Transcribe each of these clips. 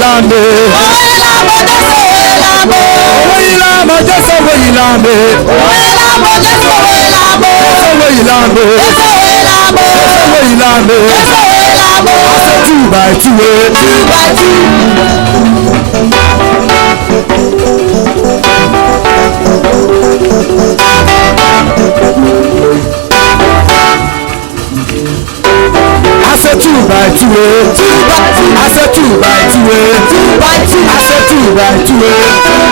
Lambe. Two by two, I said 2 by 2, 2 by 2, I said 2 by 2, 2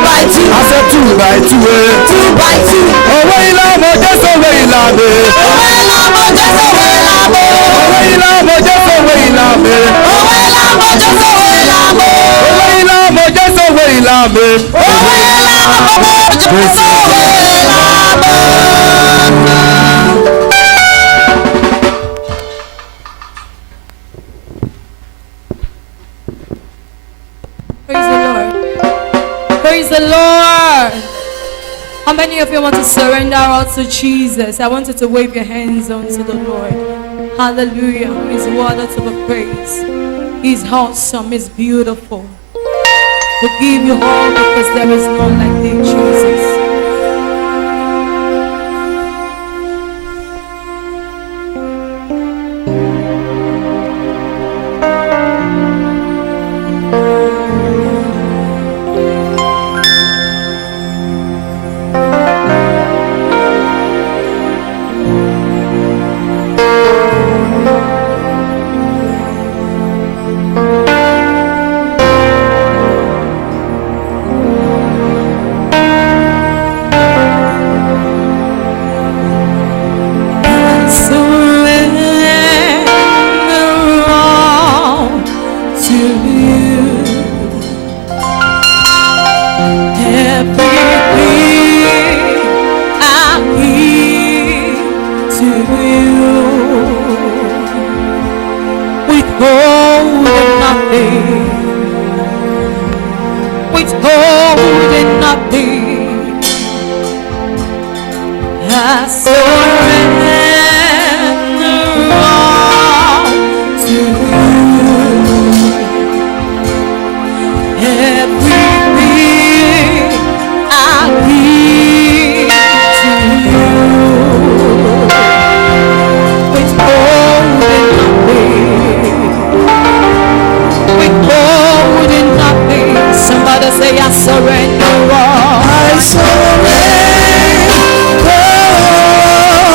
by 2, I said 2 by 2, 2 by 2. Oh, wait, Lama, just away, Lama. Oh, wait, Lama, just away, Lama. Oh, wait, Lama, just away, Lama. Oh, wait, Lama, just away, Lama. Oh, wait, Lama, just away, Lama. Oh, wait, Lama, just away, Lama. Praise the Lord. How many of you want to surrender all to Jesus? I want you to wave your hands unto the Lord. Hallelujah. He's worthy to be praised. He's awesome. He's beautiful. We give you all because there is none like thee, Jesus. Withholding nothing, I surrender all to you. Everything I give to you. Withholding nothing, withholding nothing. Somebody say, I surrender all. I surrender all.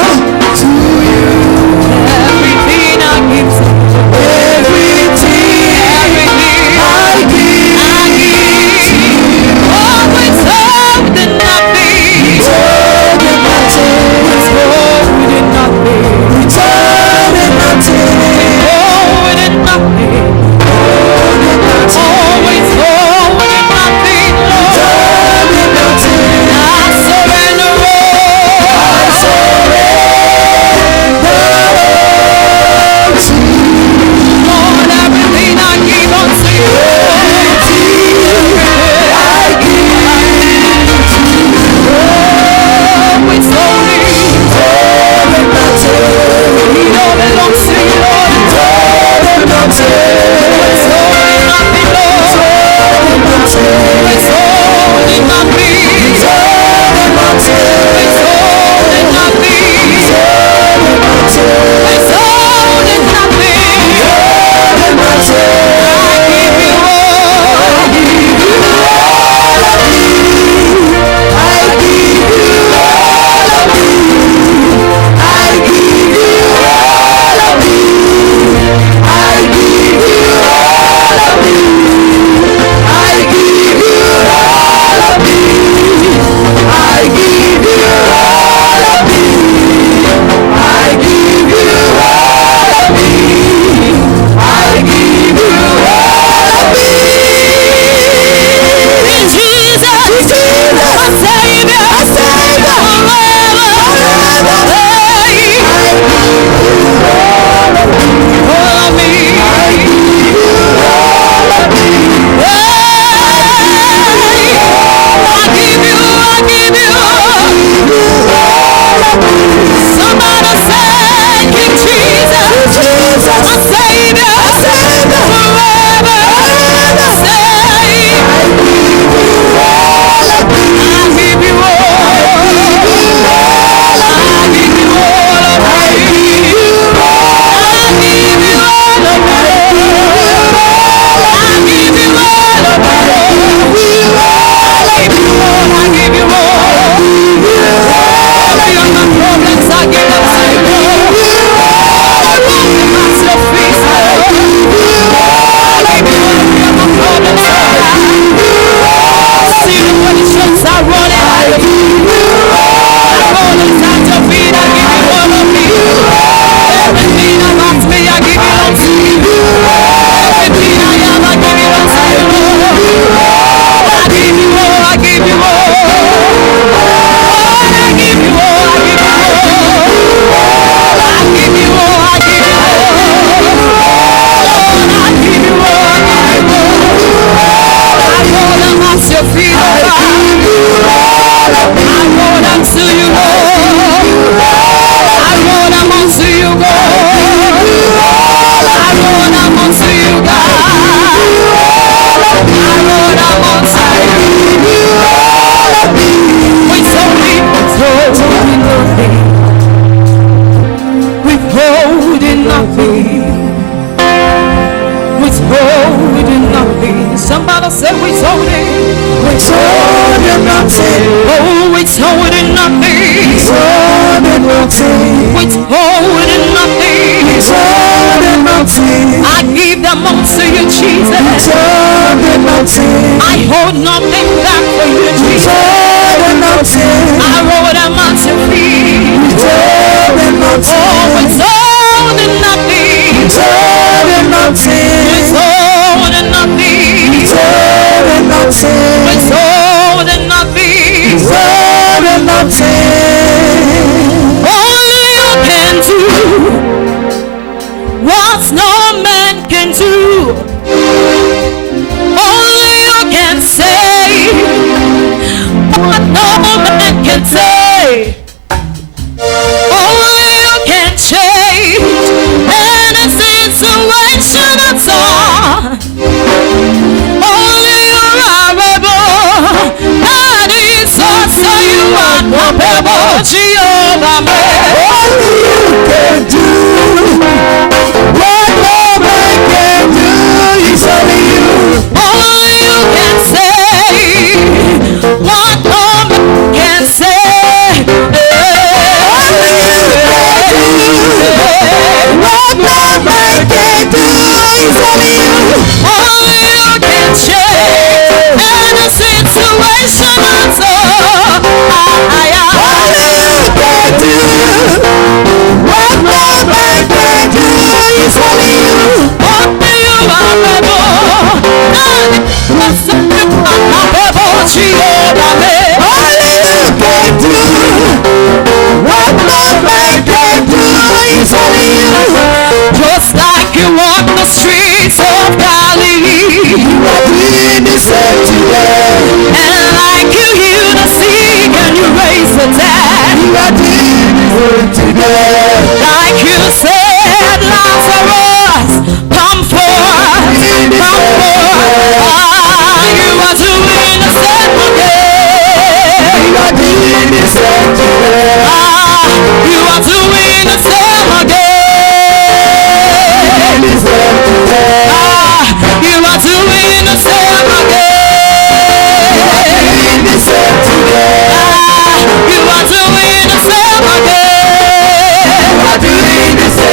Father said we told him. We told him nothing. Oh, we told him nothing. We told him nothing. We told him nothing. We told him nothing. I give them unto you, We Jesus. told him nothing. I hold nothing back for you, We Jesus. told him nothing. I roll them at your feet. We told him Oh, we nothing. told him We nothing. told him We nothing. told him We nothing. told him We nothing. told him nothing. We told him nothing. Only you can do what no man can do. Only you can say what no man can say. Only you can change any situation at all. Only you are able. That is also you are capable. Jehovah, Only you can do what no man can do. It's only you. only you can say what no man can say. Only you can do what no man can do. It's only you. Only you can change any situation at all. Only you can do what no man can do. It's only you. Only you are able. And what's the capable Jehovah? Only you can do what no man can do. It's only you. Just like you walk the streets of Galilee, You are doing the same today. and like you heal the sick and you raise the dead, You are doing the same today. like you said, Lazarus, come forth, come forth. Ah, you are doing the same again. You are doing the same today. Ah, you are doing the same again. The same today. Ah, you are doing the same again. Doing the same today. Ah, you are doing the same again. You are doing the same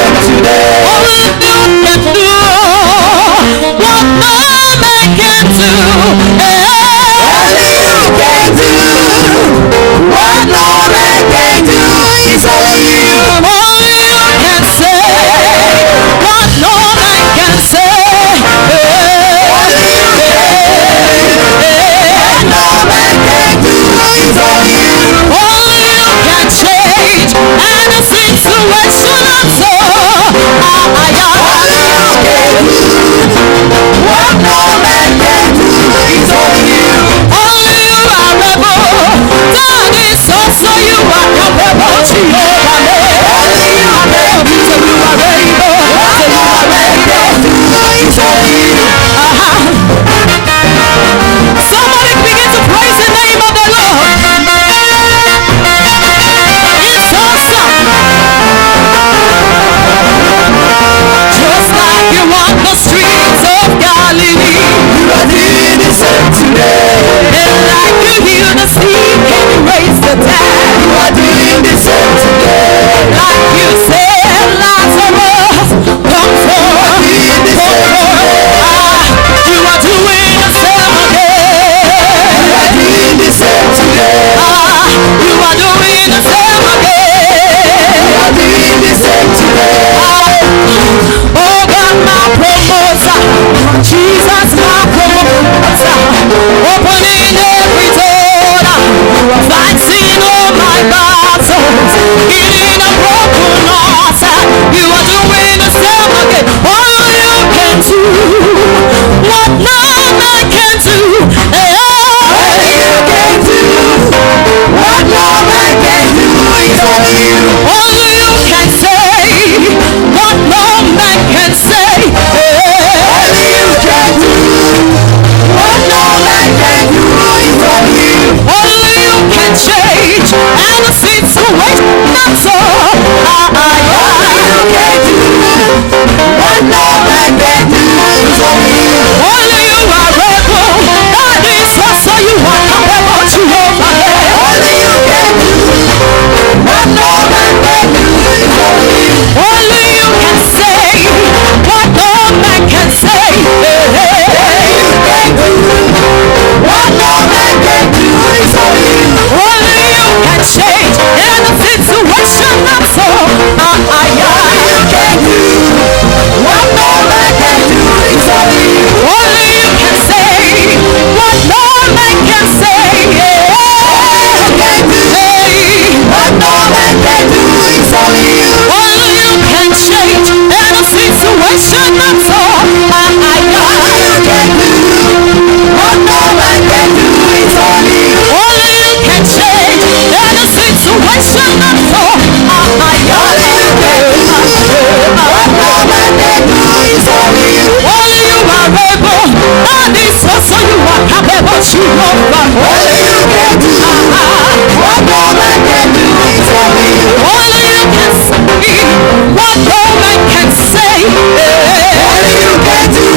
situation that's all I you can do. What no man can do is only you. Only you can change any situation that's all I only you can do. What no man can do is only you. Only you are able. That is also you are capable to over. Only you can do. What no man can do is only you. Only you can see what no man can say. Only you can do.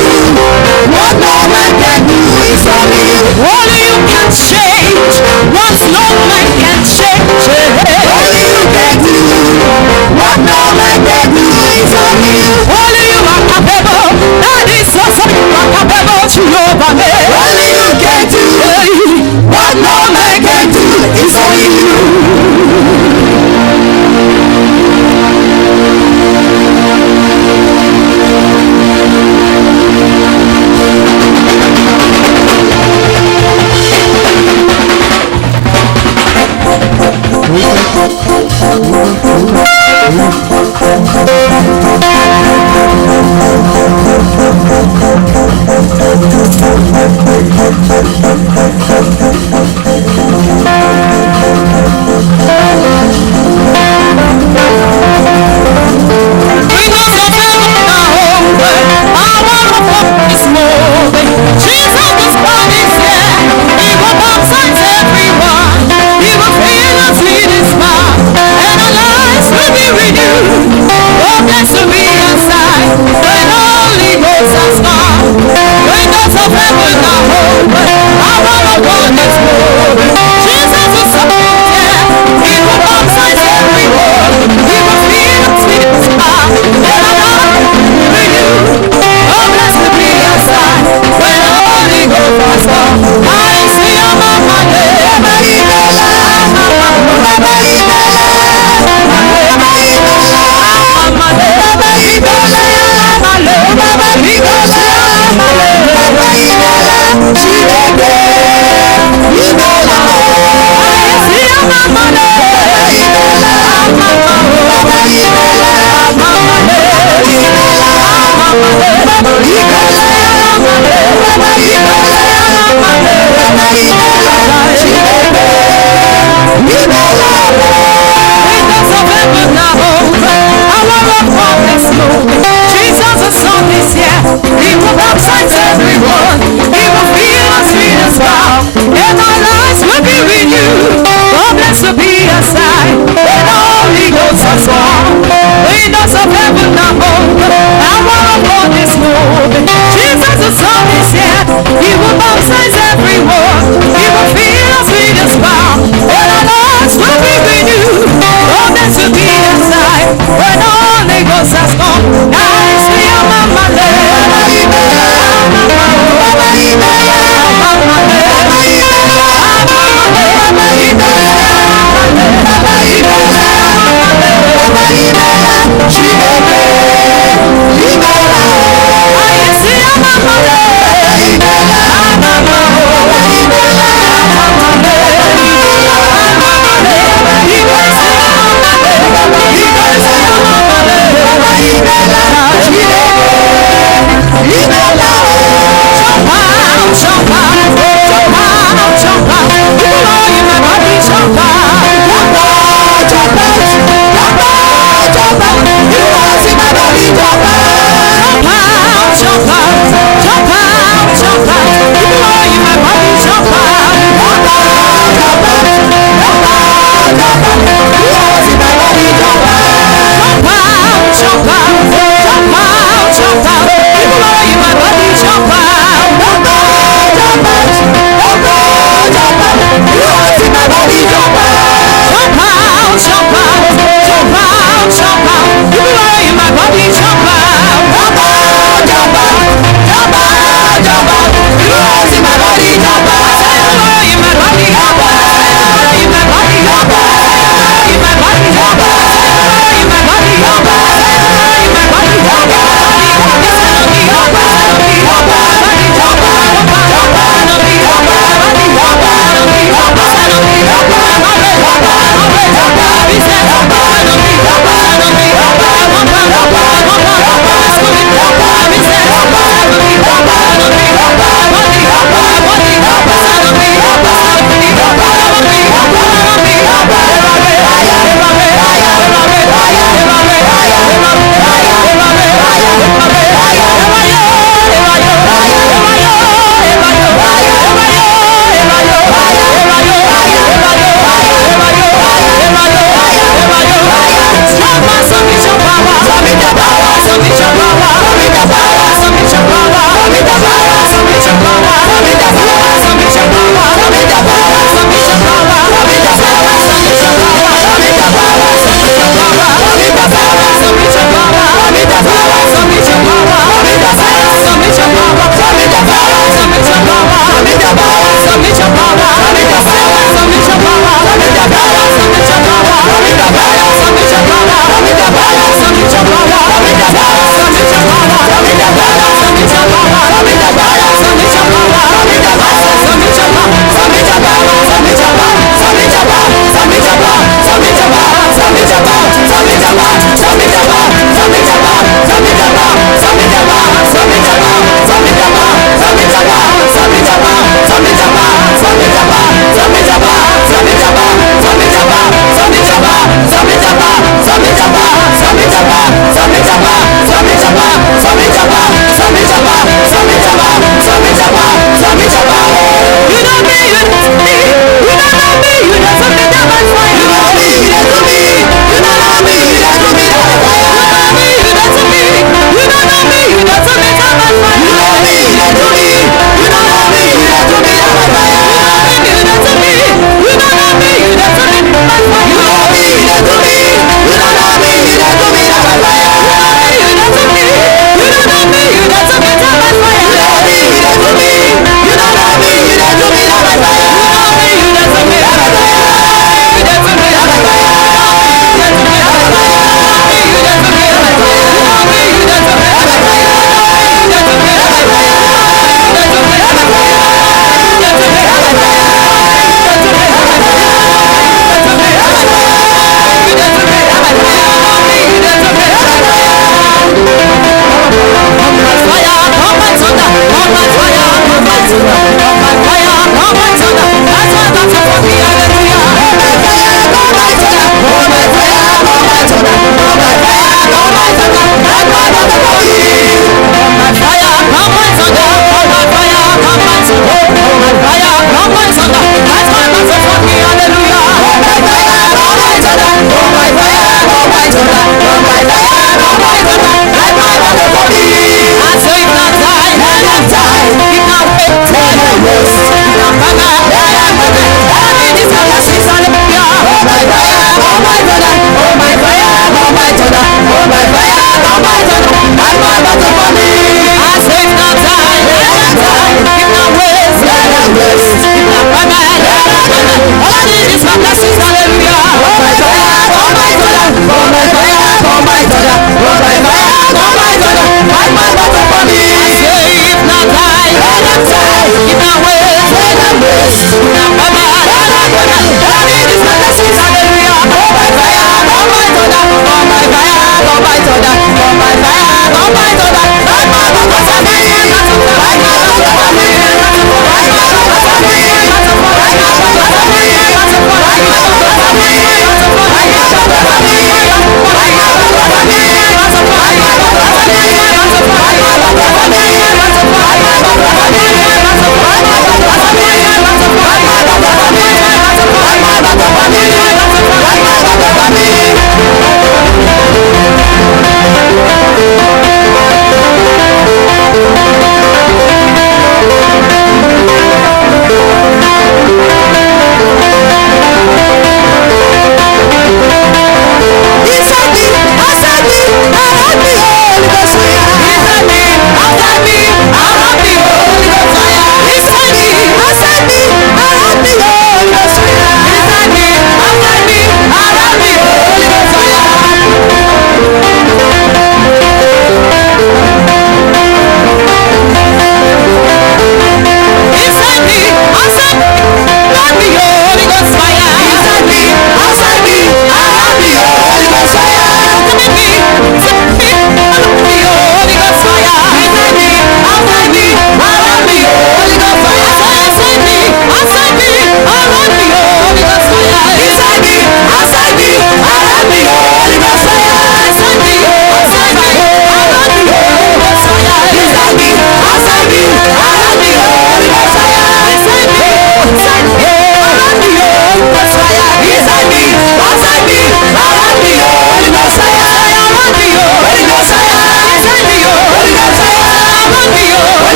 What no man can do is only you. Only you can change what no man can change. Only you can do. What no man can do is only you. Only you are capable. That is also you are capable to over me. Only you can do. What no man can do is only you.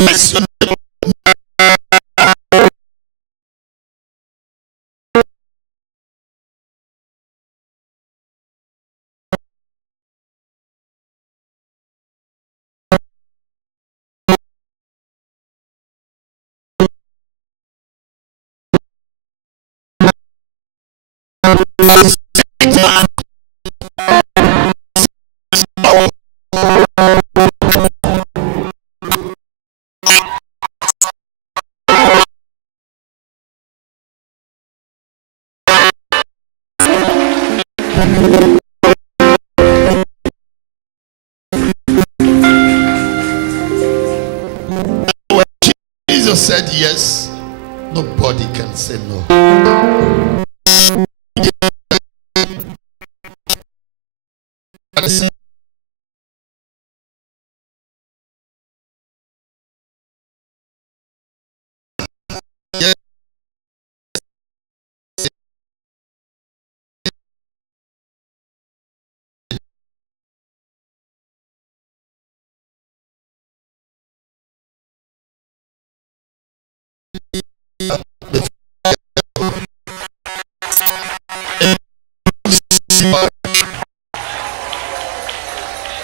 When Jesus said yes, nobody can say no.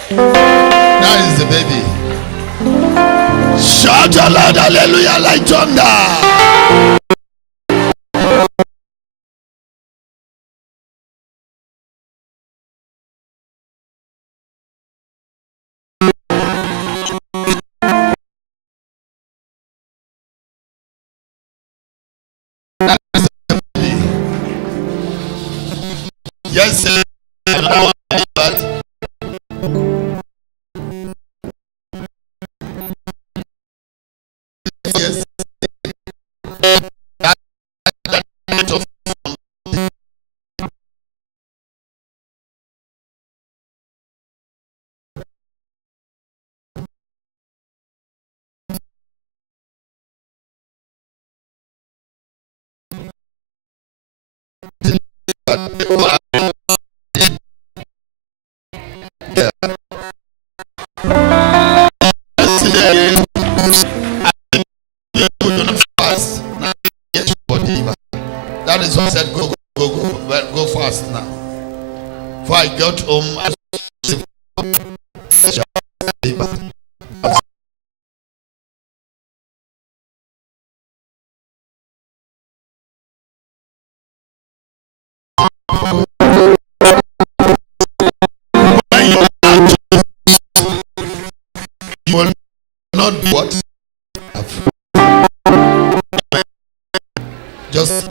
That is the baby. Shout aloud, hallelujah, like thunder. Yes, sir. Yes. That is what I said. Go fast now. Before I got home, I you will not what? Just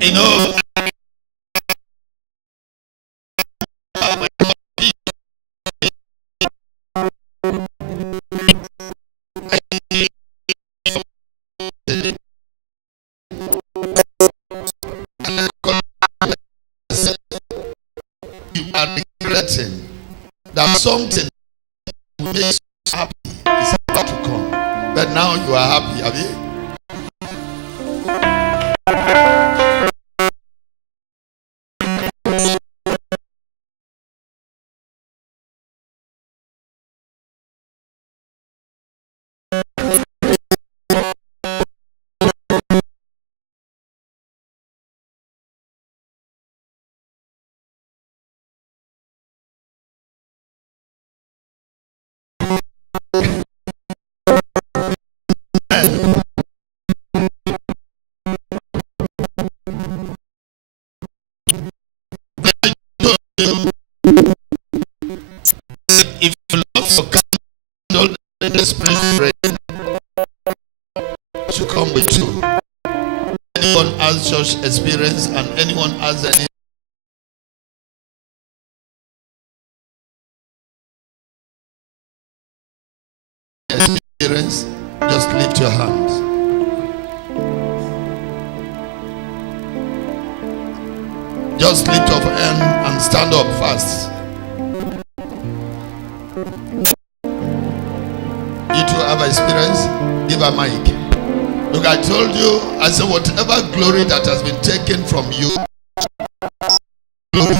you know. You are regretting that something makes you happy is about to come, but now you are happy, have you? If you lost your candle, then the spirit rain to come with you. Anyone has church experience and anyone has any experience, just lift your hands. Just lift your hand and stand up fast. You two have experience? Give a mic. Look, I told you, I said, whatever glory that has been taken from you, glory.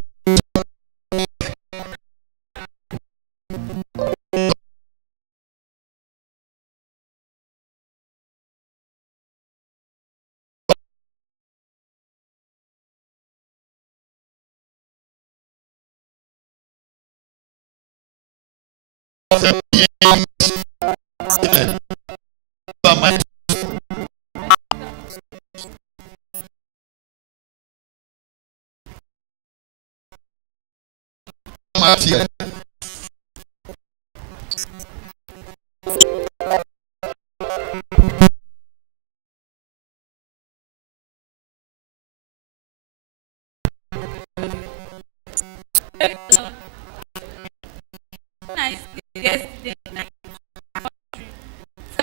Here.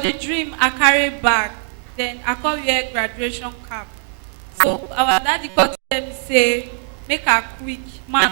The dream I carry back, then I come wear graduation cap. So our daddy got them say, make a quick man.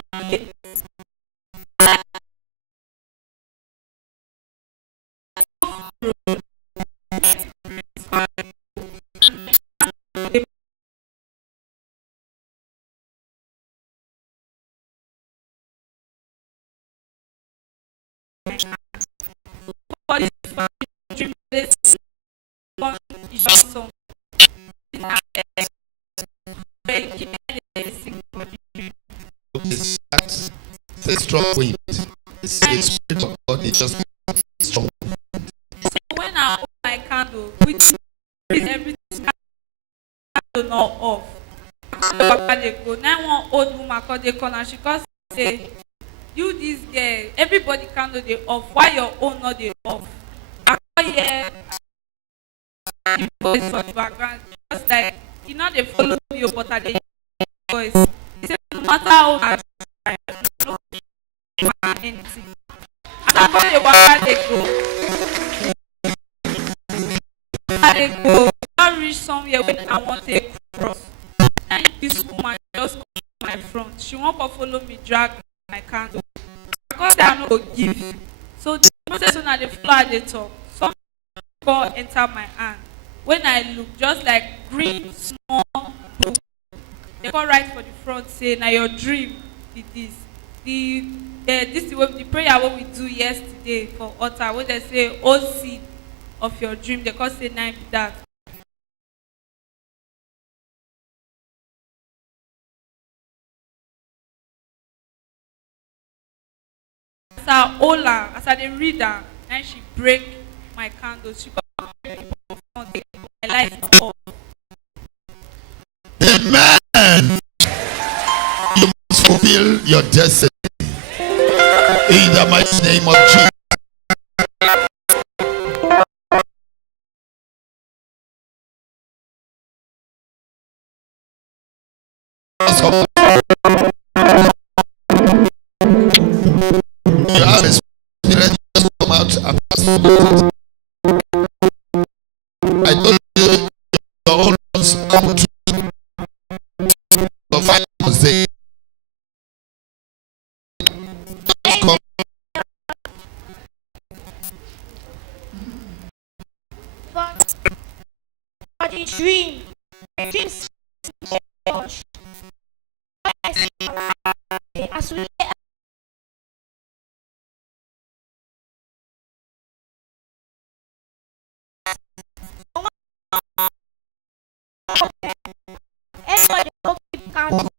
The strong wind. The spirit of God is just strong. So when I hold my candle, with everything candle not off. Papa they go. Now one old woman called the corner. She calls say, you this girl, everybody candle they off. Why your own not they off? I call here the voice for the background. Just like you know they follow me, but I they voice. He said no matter how much I know anything. And I call the waka they go. And they go. I reach somewhere when I want to cross. And this woman just come to my front. She won't follow me, drag my candle. Because they are not going to give you. So the process when they floor they talk. Some go enter my hand. When I look, just like green, small book. They go right for the front, say, now your dream is this. This is the prayer what we do yesterday for altar. When they say, oh seed of your dream, they can say, nine be that. As I hold her, as I dey read her, then she break my candle. She got my life off. Amen. You must fulfill your destiny in the mighty name of Jesus. You have experience, just come out and pass the I told you your own ones come to the final day. For the dream, dreams as we everybody go keep count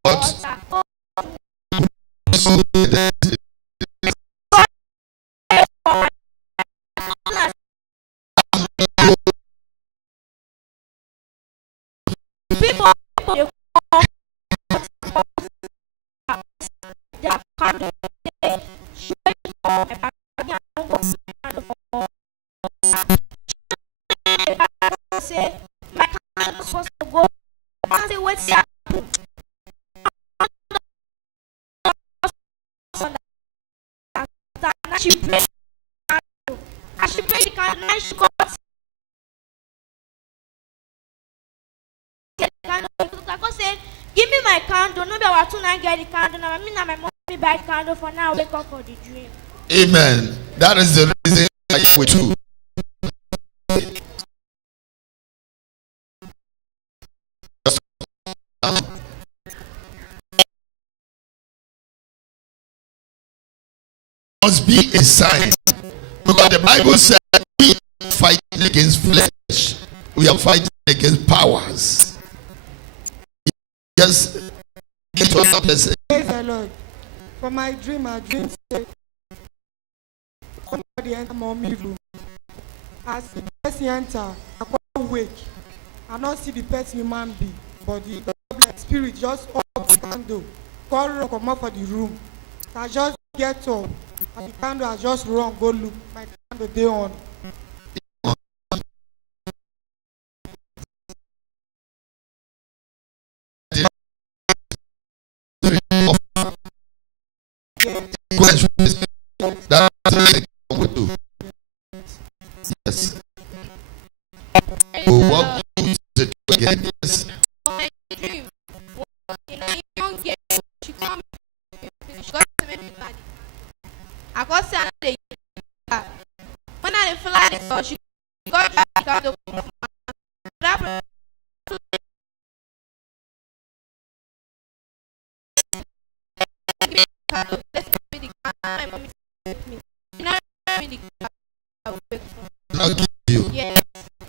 people candle. She wait for my back. I don't go candle for. I say my candle supposed to go. I say what's happening? She prayed. As she prayed the candle, and she got the candle. God said, "Give me my candle." No, I want to not get the candle. Now, I mean, my mom buy candle for now. Wake up for the dream. Amen. That is the reason I am with you. Must be a sign, because the Bible said we are fighting against flesh, we are fighting against powers. Yes, it was not the same. Praise the Lord. For my dream said, somebody enter mommy room. As the person enter, I can't wake. I not see the person human being, but the spirit just off the candle. Call come out for the room. I just get up, and the candle I just run go look. My candle dey on. That's what we do. Yes. We'll walk through the again. Yes. My dream was in a young girl. She come, she got to make me bad. I got sent the when I feel like it, she got the candle. Not give you. Yes.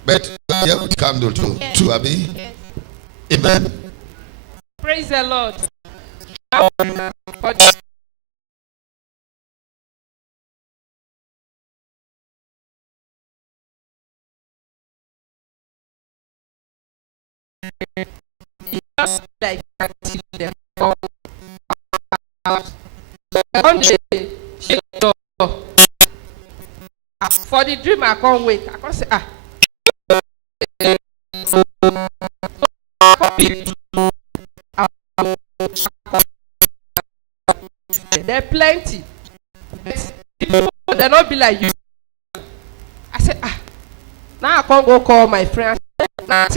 But you have candle too. Yes. Too, Abby. Yes. Amen. Praise the Lord. Just like them one day, she door. For the dream, I can't wait. I can't say, there are plenty. They'll not be like you. I said, now I can't go call my friend. Now I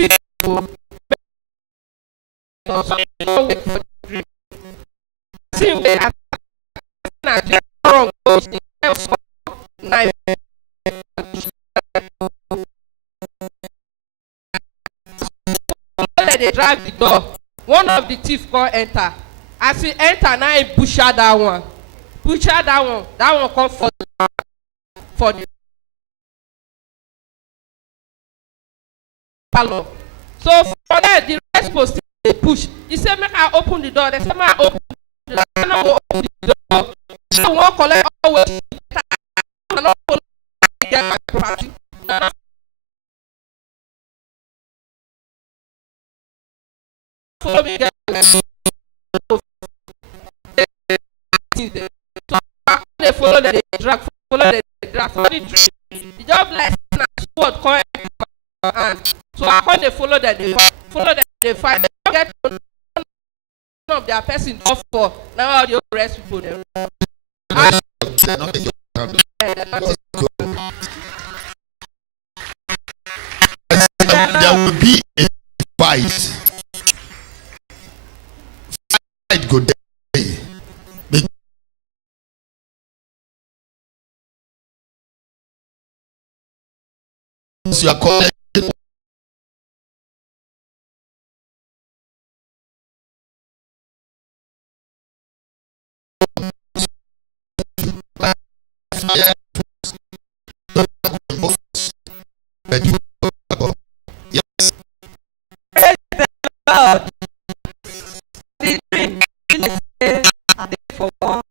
they drive the door. One of the thief go enter. As he enter, now he butcher that one. Butcher that one. That one come for the parlor. So for that, the rest post they push. He said, "Make I open the door." They said, "Make I open the door." I don't go open the door. So one collect always. I don't follow get my property. Follow me get my so they follow that they drag, follow that they drag. For the dream, the job like sword come and so I can't they follow that they fight. They don't get none of their person off for now all the rest people them. There will be a fight. Fight go day. Because you are calling yes. For one,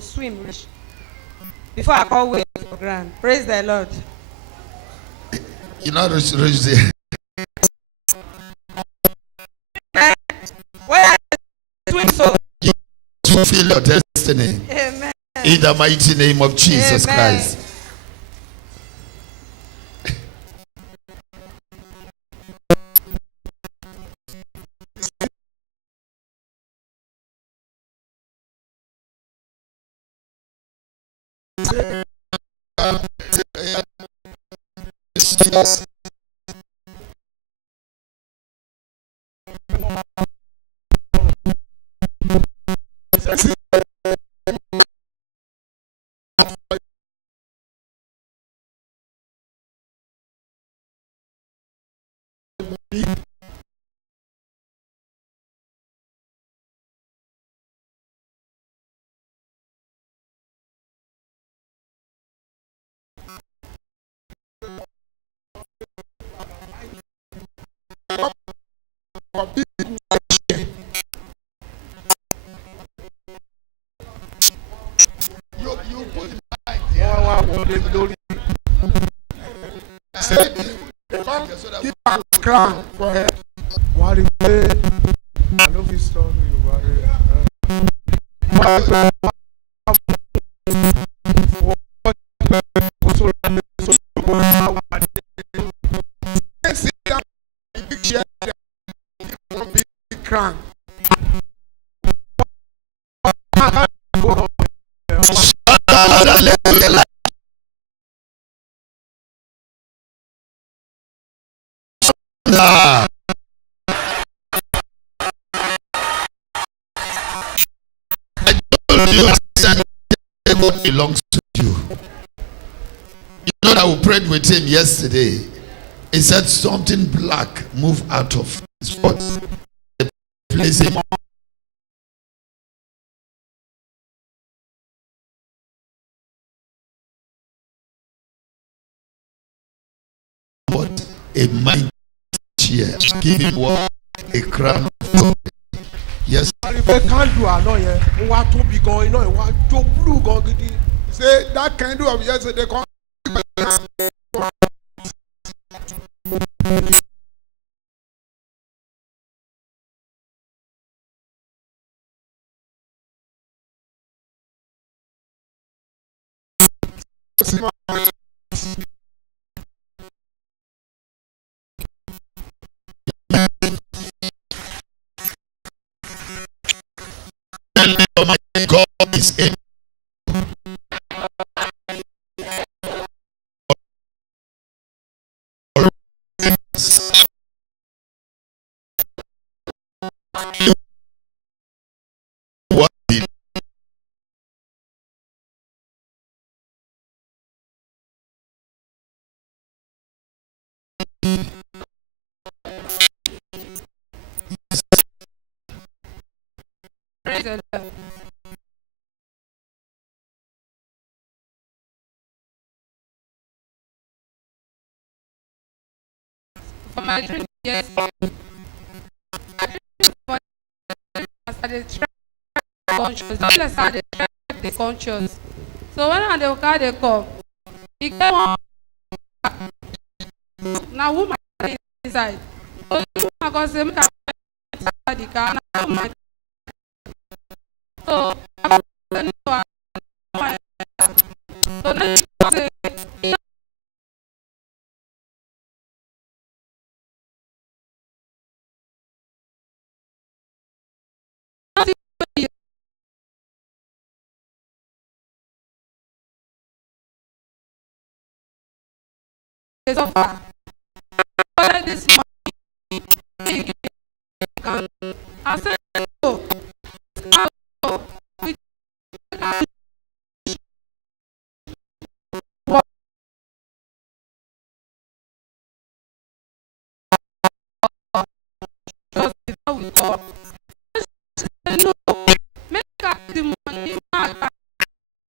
Swim reach before I call wait for ground. Praise the Lord. You know, reach there. When I swim so, You fulfill your destiny. amen. In the mighty name of Jesus Amen. Christ. You put it back there. Keep a crown for her. Worry. I know this story. Worry. Sit down. Big chair. Big crown. Ah. I told you that God belongs to you. You know that we prayed with him yesterday. He said something black move out of his foot. Place him on. What a mighty cheer. Give him what? A crown of glory. Yes. Ìfẹ́ candle àná yẹn, ó wá tóbi gan, iná ẹ̀ wá jó blue gan gidi. Say that candle of yesterday come. Almighty God is able. What he Praise the Lord. For my dream, yes. I dream for as I dey track conscious. Unless I dey track the conscious. So when I dey car dey come, e get one na woman dey inside. So the woman come say make I inside the car na woman. So I say no I so now say is offer. But this money, I said, no.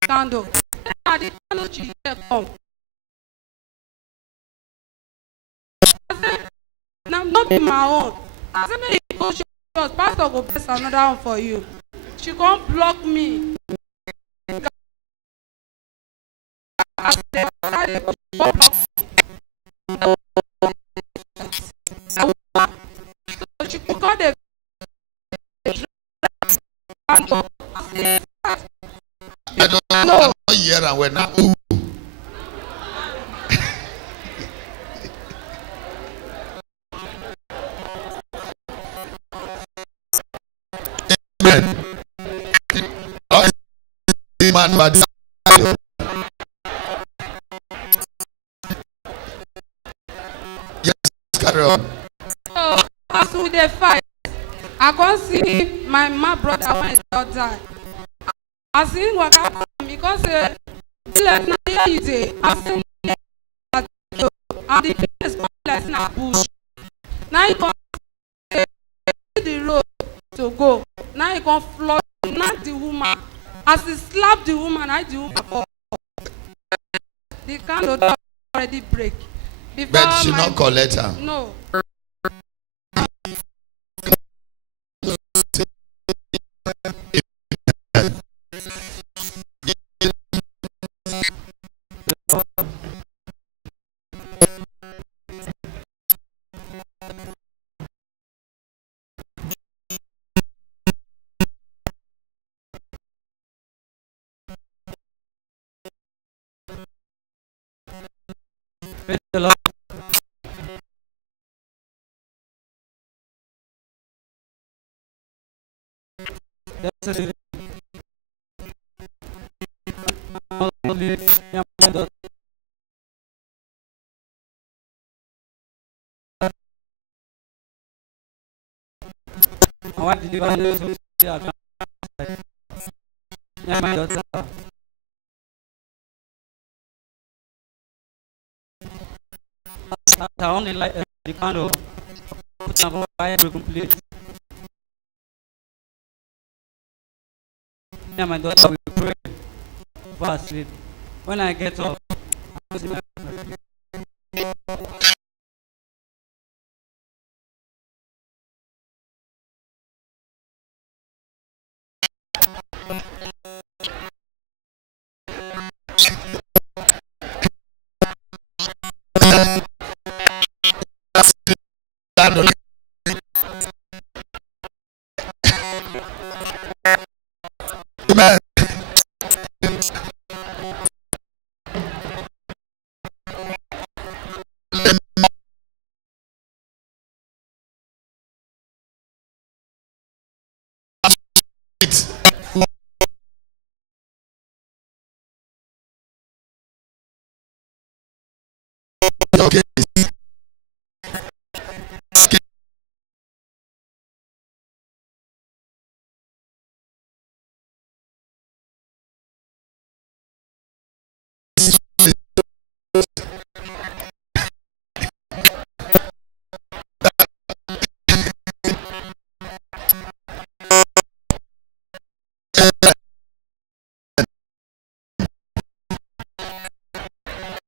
candle. And the candle she come. I said, now not be my own. I said, make you go show us. Pastor go bless another one for you. She can't block me. I said, go block me. So she could call the I don't know here and when now. Amen. Yes, carry on. So as we dey fight, I go see my brother when his daughter. As he waka come, he come say, "Like na here you dey." I say, "And the place come like na bush." Now he come say the road to go. Now he come flog knack the woman. As he slap the woman, I the woman fall. The candle don already break. Before But she not collect her. No. Praise the Lord. Yesterday, my wife delivered news. Yeah, my daughter. I only like the candle. Put on fire to complete. Yeah, my daughter will pray for asleep. When I get up, I see my Amen. Okay.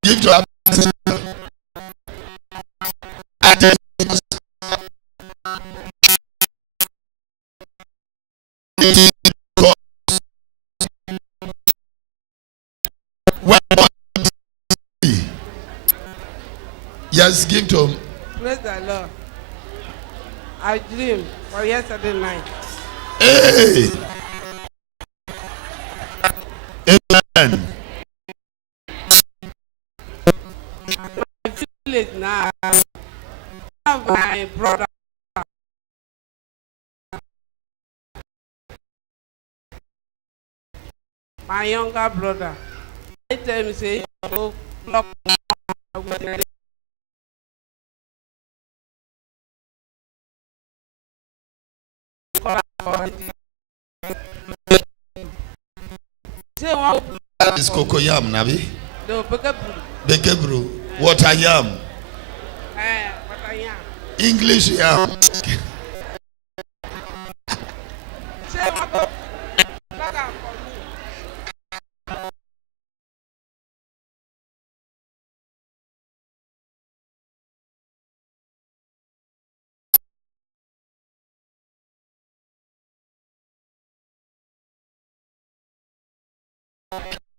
Give to her. Yes, give to him. Praise the Lord. I dream for yesterday night. Hey. Amen. My village now. My brother. My younger brother. I tell me say, "Oh, lock." That is cocoyam, Nabi. No, Bekebru. Water yam. Water yam. English yam. Say, what? Amen.